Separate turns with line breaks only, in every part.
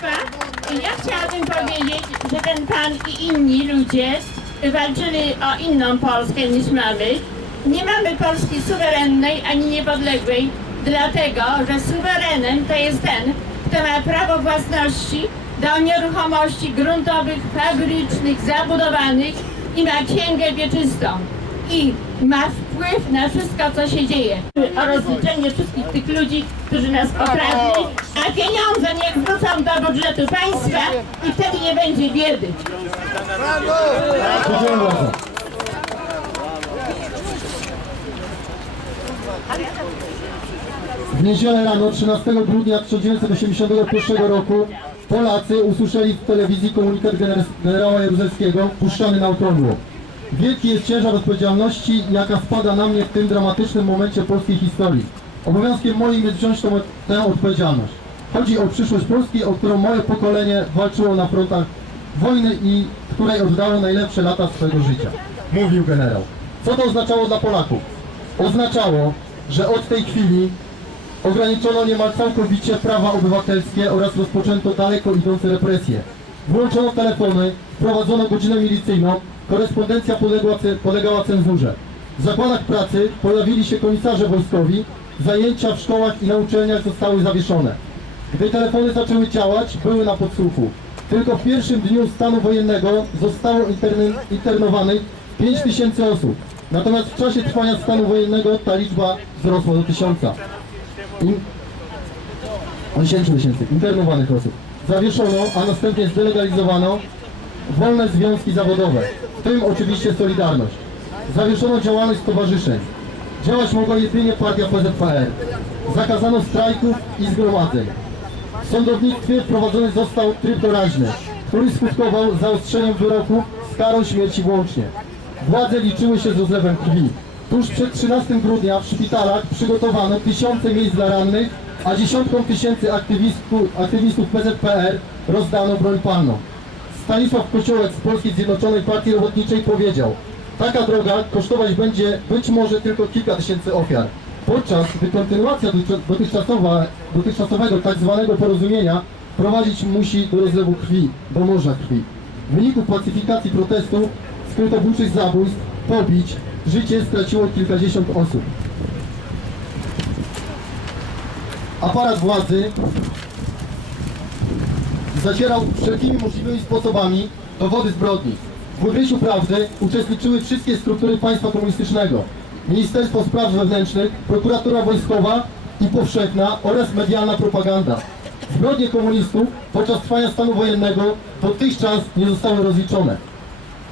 Państwa, ja chciałabym powiedzieć, że ten Pan i inni ludzie walczyli o inną Polskę niż mamy. Nie mamy Polski suwerennej ani niepodległej, dlatego że suwerenem to jest ten, kto ma prawo własności do nieruchomości gruntowych, fabrycznych, zabudowanych i ma księgę wieczystą i ma wpływ na wszystko, co się dzieje. O rozliczenie wszystkich tych ludzi, którzy nas okradli, a pieniądze niech wrócą do budżetu państwa i wtedy nie będzie biedy.
Dziękuję bardzo. W niedzielę rano 13 grudnia 1981 roku Polacy usłyszeli w telewizji komunikat gener- generała Jaruzelskiego puszczany na okrągło. Wielki jest ciężar odpowiedzialności, jaka spada na mnie w tym dramatycznym momencie polskiej historii. Obowiązkiem moim jest wziąć tą, tę odpowiedzialność. Chodzi o przyszłość Polski, o którą moje pokolenie walczyło na frontach wojny i której oddało najlepsze lata swojego życia. Mówił generał. Co to oznaczało dla Polaków? Oznaczało, że od tej chwili ograniczono niemal całkowicie prawa obywatelskie oraz rozpoczęto daleko idące represje. Włączono telefony, wprowadzono godzinę milicyjną, korespondencja poległa, polegała cenzurze. W zakładach pracy pojawili się komisarze wojskowi, zajęcia w szkołach i na uczelniach zostały zawieszone. Gdy telefony zaczęły działać, były na podsłuchu. Tylko w pierwszym dniu stanu wojennego zostało internowanych 5 tysięcy osób. Natomiast w czasie trwania stanu wojennego ta liczba wzrosła do tysiąca. In... 10 tysięcy internowanych osób. Zawieszono, a następnie zdelegalizowano wolne związki zawodowe, w tym oczywiście Solidarność. Zawieszono działalność stowarzyszeń. Działać mogła jedynie partia PZPR. Zakazano strajków i zgromadzeń. W sądownictwie wprowadzony został tryb doraźny, który skutkował zaostrzeniem wyroku z karą śmierci włącznie. Władze liczyły się z rozlewem krwi. Tuż przed 13 grudnia w szpitalach przygotowano tysiące miejsc dla rannych, a dziesiątkom tysięcy aktywistów, aktywistów PZPR rozdano broń palną. Stanisław Kociołek z Polskiej Zjednoczonej Partii Robotniczej powiedział Taka droga kosztować będzie być może tylko kilka tysięcy ofiar. Podczas gdy kontynuacja dotychcza- dotychczasowa, dotychczasowego tak zwanego porozumienia prowadzić musi do rozlewu krwi, do morza krwi. W wyniku pacyfikacji protestów, skrytobójczych zabójstw, pobić, życie straciło kilkadziesiąt osób. Aparat władzy zacierał wszelkimi możliwymi sposobami dowody zbrodni. W wykryciu prawdy uczestniczyły wszystkie struktury państwa komunistycznego. Ministerstwo Spraw Wewnętrznych, prokuratura wojskowa i powszechna oraz medialna propaganda. Zbrodnie komunistów podczas trwania stanu wojennego dotychczas nie zostały rozliczone.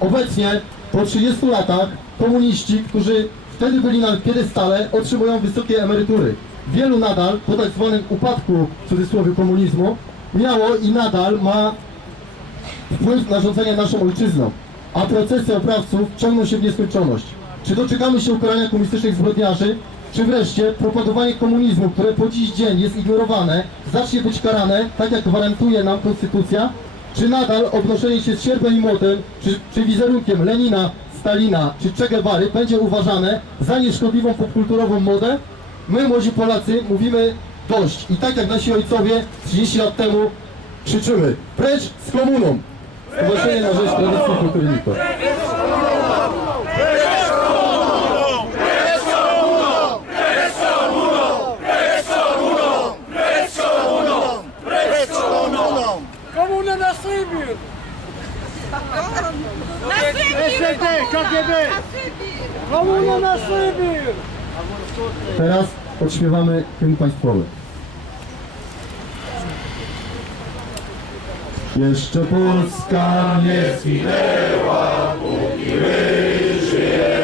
Obecnie, po 30 latach, komuniści, którzy wtedy byli na piedestale, otrzymują wysokie emerytury. Wielu nadal, po tak zwanym upadku, w cudzysłowie, komunizmu, miało i nadal ma wpływ na rządzenie naszą ojczyzną, a procesy oprawców ciągną się w nieskończoność. Czy doczekamy się ukarania komunistycznych zbrodniarzy, czy wreszcie propagowanie komunizmu, które po dziś dzień jest ignorowane, zacznie być karane, tak jak gwarantuje nam Konstytucja, czy nadal obnoszenie się z sierpem i młotem, czy, czy wizerunkiem Lenina, Stalina czy Che Guevary będzie uważane za nieszkodliwą popkulturową modę? My, młodzi Polacy, mówimy dość. I tak jak nasi ojcowie 30 lat temu krzyczymy precz z komuną! Stowarzyszenie na rzecz tradycji
Sybir! SLD, KGB! Komuna na Sybir!
Teraz odśpiewamy hymn państwowy. Jeszcze Polska nie zginęła, póki my żyjemy.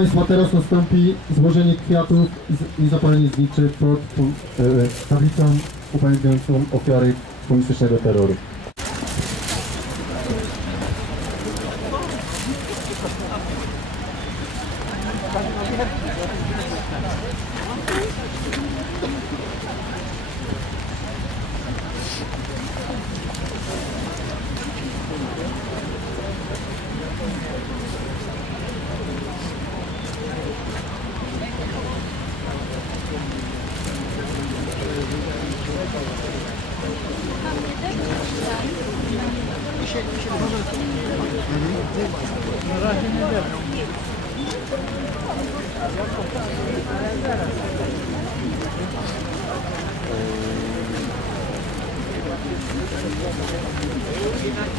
Państwa, teraz nastąpi złożenie kwiatów i zapalenie zniczy pod pu- e, tablicą upamiętniającą ofiary komunistycznego terroru.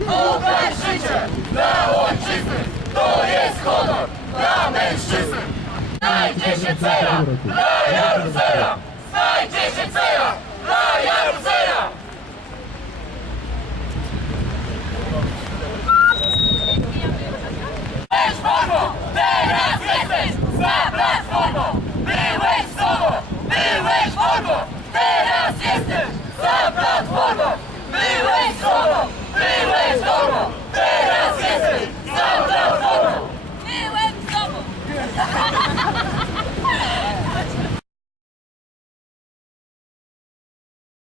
Oddać życie dla ojczyzny! To jest honor dla mężczyzny! Znajdzie się cela dla Jaruzela!